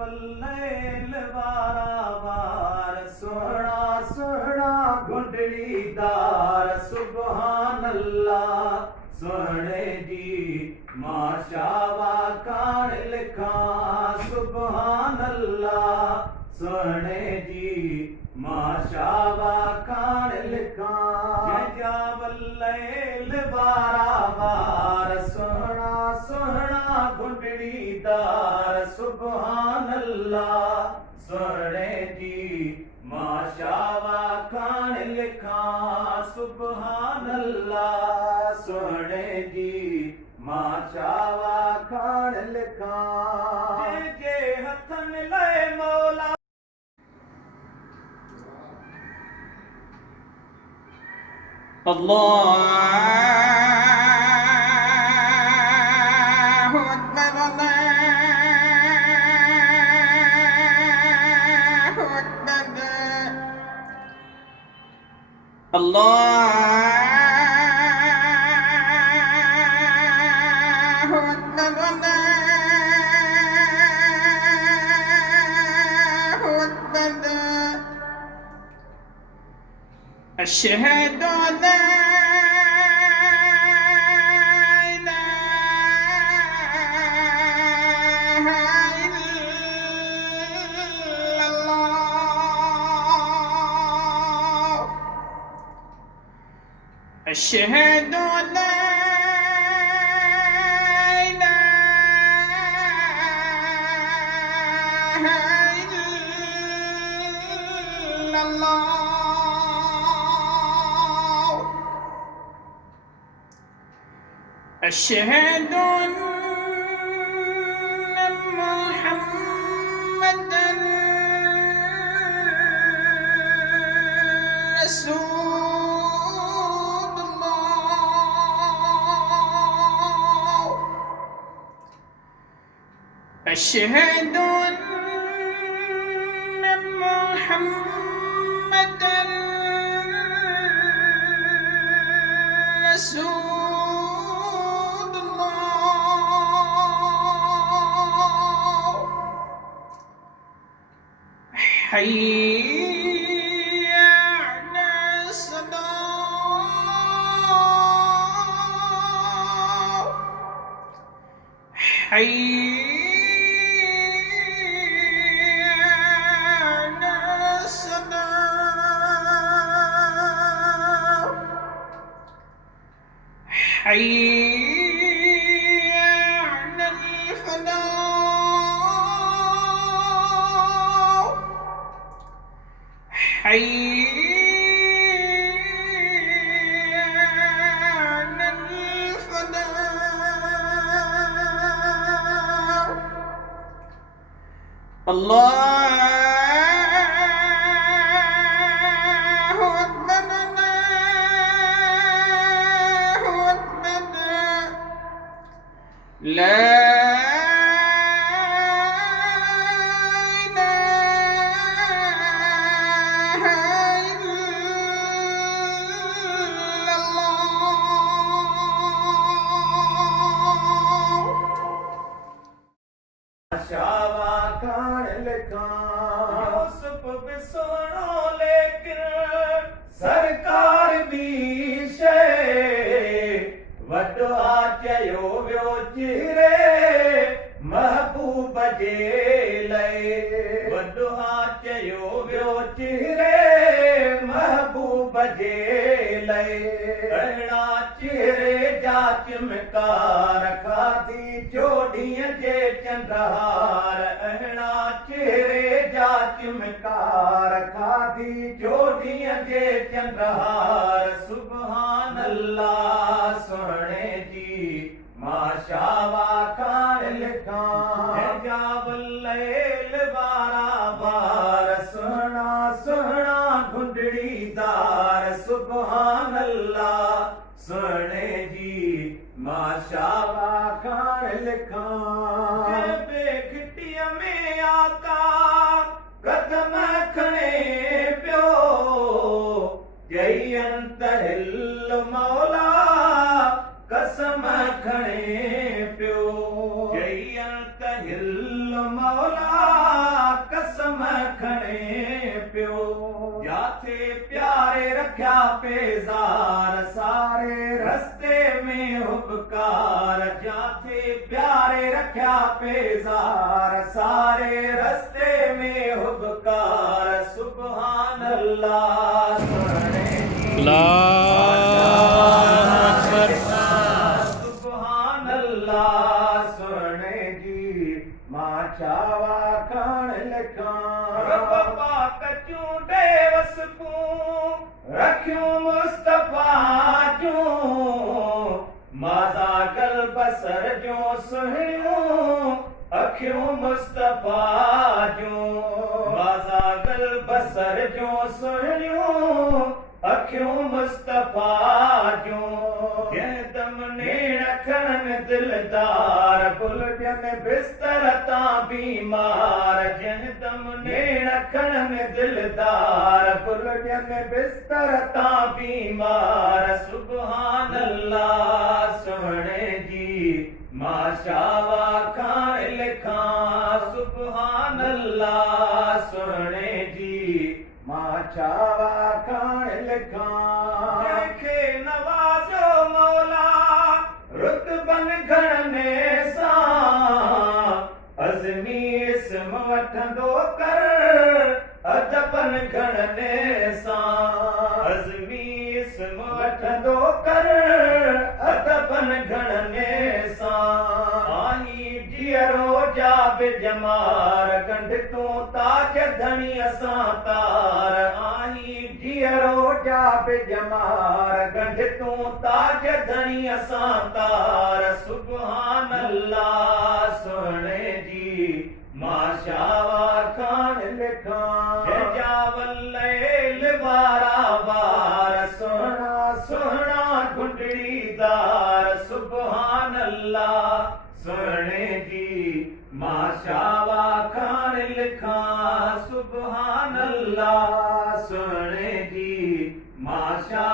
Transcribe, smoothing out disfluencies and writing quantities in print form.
वल्लैल वारा वार सोहना सोहना गुंडड़ीदार सुबहान अल्लाह सोहने जी माशावा कान लिखा सुबहान अल्लाह सोहने जी माशावा कान लिखा जा वल्लैल वारा वार सोहना सोहना गुंडड़ीदार सुबहान अल्लाह सोहने जी माशावा कान लिखा सुबहान अल्लाह सोहने जी माशावा कान लिखा जे हथन लय मौला अल्लाहु अकबर अल्लाहु अकबर अल्लाहु अकबर अल्लाहु अकबर अशहदु अल्ला أشهد أن لا إله إلا الله أشهد أن محمدًا رسول أشهد أن محمدًا رسول الله حي على الصلاة حي حي على الفلاح حي على الفلاح الله لا إله إلا الله शावा कान लिखा यूसुफ भी सोनो लेकिन सरकार भी शे वॾो चयो वियो चिरे महबूब जे लाइ वॾो चयो वियो चिरे महबूब जे लाइ अहिड़ा चेहरे जा चिमकार खाधी चोॾीअ जे चंद्रहार अहिड़ा चेहरे जा चिमकार खाधी चोॾीअ जे चंद्रहार सुबहान अल्लाह सोहणे जी माशावा कान लिखा जा वल्लैल वारा वार सोहना सोहना गुंडड़ीदार सुबहान अल्लाह सोहणे जी माशावा कान लिखा घिटीअ में आका कदम खणे पियो जई अंतहिल मौला कसम खणे पियो जई अंतहिल मौला खणे पियो जाथे प्यारे रखिया पेज़ार सारे रस्ते में हुबकार जाथे प्यारे रखिया पेज़ार सारे रस्ते में हुबकार सुभान अल्लाह सुने सुभान अल्लाह सुने जी मां चावा खान लिखा रब पाक चूंडे वसपूं रखियूं मुस्तफा जूं माज़ा गल बसर जो सुहिणियूं अखियूं मुस्तफा जूं माज़ा गल बसर जो सुहिणियूं अखियूं मुस्तफा जूं जंहिं दम नेण खणनि दिलदार भुल ॾियनि बिस्तर तां बीमार जंहिं दम नेण खणनि दिलदार भुल ॾियनि बिस्तर तां बीमार सुभान अल्लाह सुहिणे जी मां शावा खान लिखां सुभान अल्लाह सुहिणे जी मां चावा खान लिखां जंहिंखे नवाज़ो मौला रुतबन घणने सां अज़मी इस्म वठंदो कर अदबन घणने सां अज़मी इस्म वठंदो कर अदबन घणने सां आही जीअरो जाब जमार गंढ तूं ताज धणी असां तार आही जीअरो जाब जमार गंढ तूं ताज धणी असां तार सुभान अल्लाह सुहिणे जी मां शावा खान लिखां जंहिंजा वल्लैल वारा वार सुहिणा सुहिणा गुंडड़ीदार सुभान अल्लाह सुहिणे जी मां शावा खान लिखां सुभान अल्लाह सुहिणे जी मां शावा